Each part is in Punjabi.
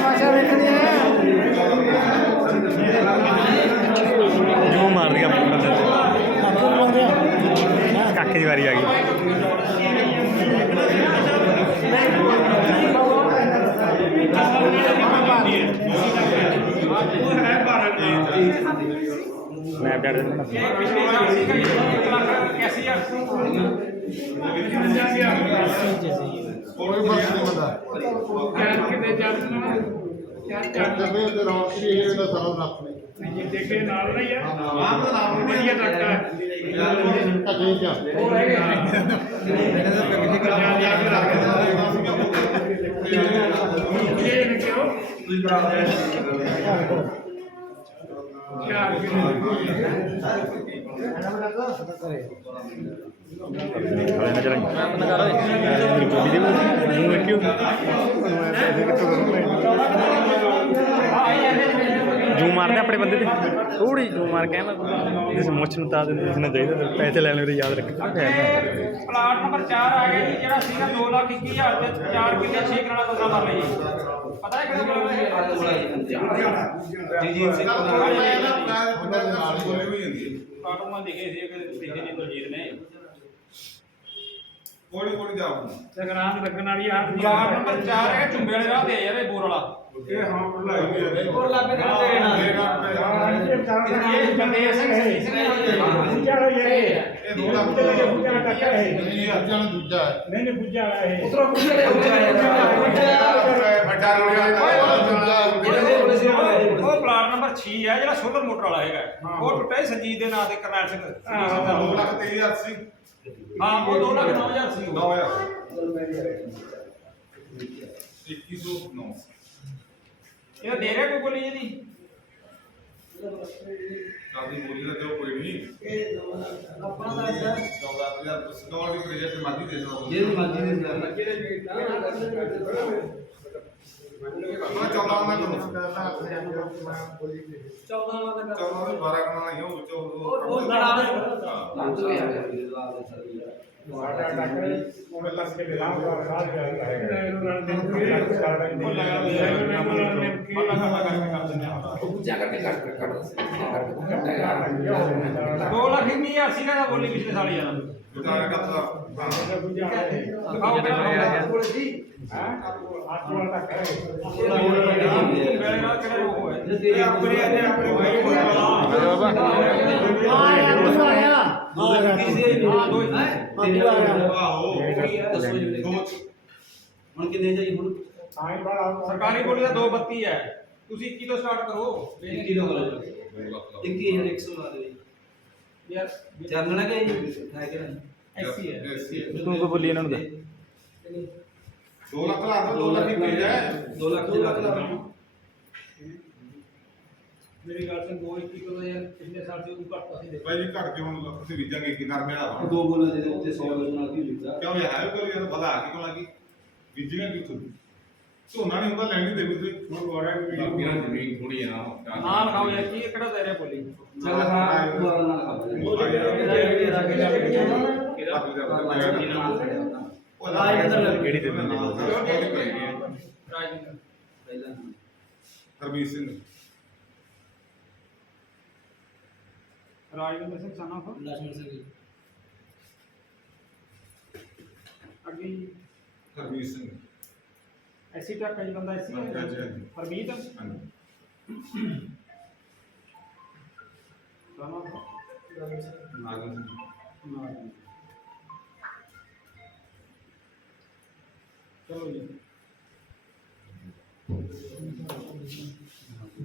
ਤਮਾਸ਼ਾ ਵੇਖਣੀ ਹੈ ਜੋ ਮਾਰ ਦਿਆ ਆਪਣੇ ਬੰਦੇ ਤੇ। ਕਾਕੇ ਦੀ ਵਾਰੀ ਆ ਗਈ। ਮੈਂ ਪਿਆਰ ਦੇ ਕੋਈ ਬਸ ਨਹੀਂ ਬੰਦਾ ਕਿੰਨੇ ਜਾਣਾ ਜਦ ਤੇ ਰੌਸ਼ਨੀ ਇਹ ਦਾ ਸਾਰਾ ਰੱਖਨੇ ਜੇ ਦੇਖੇ ਨਾਲ ਨਹੀਂ ਆ ਆਮ ਦਾ ਨਾਮ ਵਧੀਆ ਲੱਗਦਾ ਅਜੇ ਜਾ ਇਹ ਨੇ ਕਿਉਂ ਚਾਰ ਹਾਲੇ ਨਾ ਚਲਾਈ ਮੈਂ ਆਪਣਾ ਕਰ ਓਏ ਤੇਰੀ ਬੋਲੀ ਦੇ ਮੂੰਹ ਵੇਖਿਓ ਜੂ ਮਾਰਦੇ ਆਪਣੇ ਬੰਦੇ ਤੇ। ਥੋੜੀ ਜੂ ਮਾਰ ਕੇ ਨਾ ਜਿਸ ਮੁੱਛ ਨੂੰ ਤਾਂ ਦਿੰਦੇ ਜਿਸਨੇ ਚਾਹੀਦਾ ਤੇ ਪੈਸੇ ਲੈਣੇ ਤੇ ਯਾਦ ਰੱਖ। ਪਲਾਟ ਨੰਬਰ 4 ਆ ਗਿਆ ਜੀ ਜਿਹੜਾ ਸੀਗਾ 2 ਲੱਖ 21 ਹਜ਼ਾਰ ਤੇ 4 ਕਿੱਲੇ 6 ਕਨਾਲਾ ਤੋਂ ਸਾਲ ਲਈ ਪਤਾ ਹੈ ਕਿਹੜਾ ਪਲਾਟ ਹੈ ਜੀ। ਜੀ ਸਿੰਘ ਕਾਟੋ ਮੈਂ ਦਿਖੇ ਸੀ ਕਿ ਦਿਖੇ ਨਹੀਂ ਦਲਜੀਤ ਨੇ। ਕੋਣੀ ਕੋਣੀ ਜਾ ਸਗਰਾਮ ਲੱਗਣ ਵਾਲੀ ਆ ਪਲਾਟ ਨੰਬਰ 4 ਹੈ ਝੁੰਬੇ ਵਾਲੇ ਰਾਹ ਤੇ ਯਾਰ ਇਹ ਬੋਰ ਵਾਲਾ ਇਹ ਹਾਂ ਭੁਲਾਈ ਹੋਈ ਹੈ ਹੋਰ ਲੱਗ ਇਹ ਬੰਦੇ ਸਿੰਘ ਸਿੰਘ ਸਿੰਘ ਇਹ ਦੋ ਲੱਖ ਦਾ ਇਹ ਅੱਜਾਂ ਨੂੰ ਦੂਜਾ ਹੈ ਨਹੀਂ ਨਹੀਂ ਬੁੱਝਾ ਵਾਲਾ ਇਹ ਵੱਡਾ ਰੋੜਿਆ ਉਹ ਪਲਾਟ ਨੰਬਰ 6 ਹੈ ਜਿਹੜਾ ਸੋਲਰ ਮੋਟਰ ਵਾਲਾ ਹੈਗਾ ਉਹ ਟੁੱਟਾ ਹੀ ਸੰਜੀਤ ਦੇ ਨਾਂ ਤੇ ਕਰਨੈਲ ਸਿੰਘ ਸੰਜੀਤ ਸਿੰਘ ਦਾ ਦੋ ਲੋਨ। ਲੱਖ ਤੇਈ ਹਜ਼ਾਰ ਸੀ ਹਾਂ ਉਹ 2 ਲੱਖ 9000 ਸੀ ਉਹ। ਹਜ਼ਾਰ। 2109 ਇਹ ਦੇ ਰਿਹਾ ਕੋਈ ਬੋਲੀ ਇਹਦੀ? ਕਾਦੀ ਬੋਲੀ ਦਾ ਦਿਓ ਕੋਈ ਨਹੀਂ। ਆਪਣਾ ਦਾ ਅੱਛਾ। 14000 ਤੁਸੀਂ ਦੌੜ ਦੀ ਪ੍ਰੇਜਰ ਤੇ ਮਾਦੀ ਦੇ ਸਕੋ ਜੇ ਮਰਜ਼ੀ ਦੇ ਨਾਲ ਮੈਂ 14 ਨਾ ਕਰੂੰ। 14 ਦੇ 12 ਕਰਨਾ ਹੀ ਹੋ ਵਿੱਚੋਂ ਉਹ ਮੰਨ ਤੋਂ ਗਿਆ ਜਵਾਬ ਦੇ। ਸਰ ਜਾ ਕਰਕੇ ਕੱਟ ਕੱਟ ਕੱਟ ਦੋ ਲੱਖ ਹੀ ਨਹੀਂ ਹਜ਼ਾਰ ਸੀਗਾ ਇਹਦਾ ਬੋਲੀ ਪਿਛਲੇ ਸਾਲ ਯਾਰ ਬਤਾਇਆ ਕਰਦਾ ਦਿਖਾਓ ਕਿਹੜਾ ਕੋਲ ਸੀ ਵੇਲੇ ਨਾਲ ਕਿਹੜਾ ਉਹ ਹੋਇਆ ਜੇ ਤੇਰੇ ਆਪਣੇ ਆਪਣੇ ਆਪਣੇ ਭਾਈ ਦੋ ਹੀ। ਆਹੋ ਦੱਸੋ ਜੀ ਹੁਣ ਕਿੰਨੇ ਜਾਈ ਹੁਣ? ਸਰਕਾਰੀ ਬੋਲੀ ਦਾ 232 ਹੈ। ਤੁਸੀਂ 21 ਤੋਂ ਸਟਾਰਟ ਕਰੋ। 1 ਕਿਲੋ ਵਾਲਾ ਦੋ ਲੱਖ ਦਾ 21100 ਲਾ ਦੇ ਯਾਰ ਚੱਲਣਾ ਕਿ ਹੈ ਕਿ ਐਸੀ ਹੈ। ਹੈ। ਤੂੰ ਕੋ ਬੋਲੀ ਇਹਨਾਂ ਨੂੰ ਦਾ ਦੋ ਲੱਖ ਲਾ ਦੋ ਦੋ ਲੱਖ ਹੀ ਪਈ ਹੈ। 2 ਲੱਖ ਦੇ ਲੱਖ ਮੇਰੀ ਗੱਲ ਸੁਣ 221 ਤੋਂ ਯਾਰ ਪਿਛਲੇ ਸਾਲ ਉਹ ਘੱਟ ਸੀ ਦੇਖੋ ਭਾਈ ਜੀ ਘੱਟ ਕੇ ਹੁਣ ਤੁਸੀਂ ਬੀਜਾਂਗੇ ਕਿ ਨਰਮੇ ਦਾ ਵਾ। ਦੋ ਬੋਲਾਂ ਦੇ ਉੱਤੇ 100 ਨਾਲ ਕੀ ਲਿਖਦਾ ਕਿਉਂ ਇਹ ਹੈ ਕੋਈ ਯਾਰ ਵਧਾ ਕੇ ਕਿਉਂ ਲੱਗੀ ਬੀਜੀਆਂ ਕਿੱਥੋਂ? ਝੋਨਾ ਨਹੀਂ ਹੁੰਦਾ ਲੈਣੀ ਦੇ ਤੁਸੀਂ। ਹੁਣ ਗੋੜਾ ਵੀ ਜ਼ਮੀਨ ਥੋੜੀ ਆ ਹਾਂ ਲਿਖਾਓ ਯਾਰ ਕੀ ਕਿਹੜਾ ਦੇ ਰਿਹਾ ਬੋਲੀ? ਚੱਲ ਹਾਂ ਦੁਬਾਰਾ ਨਾਲ ਕਿਹੜੀ ਦੇ ਦਿੰਦੇ ਰਾਜਿੰਦਰ ਪਹਿਲਾਂ Harmeet Singh. Rajvinder Singh son of Lachhman Singh ji. ਅੱਗੇ ਜੀ, ਹਰਵੀਰ ਸਿੰਘ। ਐਸੀ ਟੱਕ ਹੈ ਜੀ ਬੰਦਾ ਐਸੀ ਹੈ? ਹਾਂਜੀ, ਹਾਂਜੀ। ਹਰਮੀਤ? ਹਾਂਜੀ। Son of Nagan Singh. ਚਲੋ ਜੀ।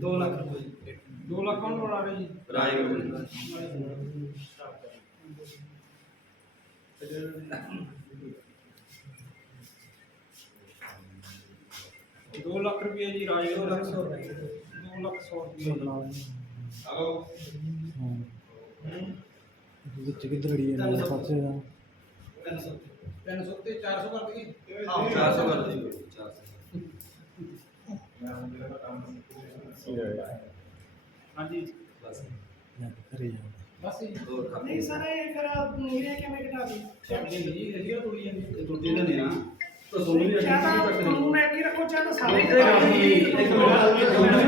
2 ਲੱਖ ਰੁਪਏ। 2 ਲੱਖ ਕੌਣ ਬੋਲਾ ਰਿਹਾ ਜੀ ਰਾਜ ਦੋ ਲੱਖ ਰੁਪਏ ਜੀ ਰਾਜ ਦੋ ਲੱਖ ਸੌ ਰੁਪਏ ਦੋ ਲੱਖ ਸੌ ਰੁਪਏ ਹਲੋ ਵਿੱਚ ਕਿੱਧਰ ਅੜੀ ਜਾਂਦੀ ਹੈ ਪਾਸੇ ਦਾ 300 ਤੇ 400 ਕਰ ਦਈਏ ਹਾਂ 400 ਕਰ ਦਿਓ 400 ਹਾਂਜੀ। ਬਸ। ਮੈਂ ਕਰੀ ਜਾ ਬਸ ਜੀ। ਹੋਰ ਖਤਮ ਨਹੀਂ ਸਰ ਇਹ ਫਿਰ ਨੀਰੇ ਕਿਵੇਂ ਘਟਾ ਦੀ ਦੇ ਜੀ ਇਹ ਤੋੜੀ ਜਾਂਦੀ। ਇਹ ਟੁੱਟੀ ਤਾਂ ਨਹੀਂ ਨਾ ਚਾਹ ਤਾਂ ਕਾਨੂੰਨ ਐ ਕੀ ਰੱਖੋ ਚਾਹ ਤਾਂ ਸਾਰੇ ਇੱਕ ਮਿੰਟ, ਇੱਕ ਮਿੰਟ।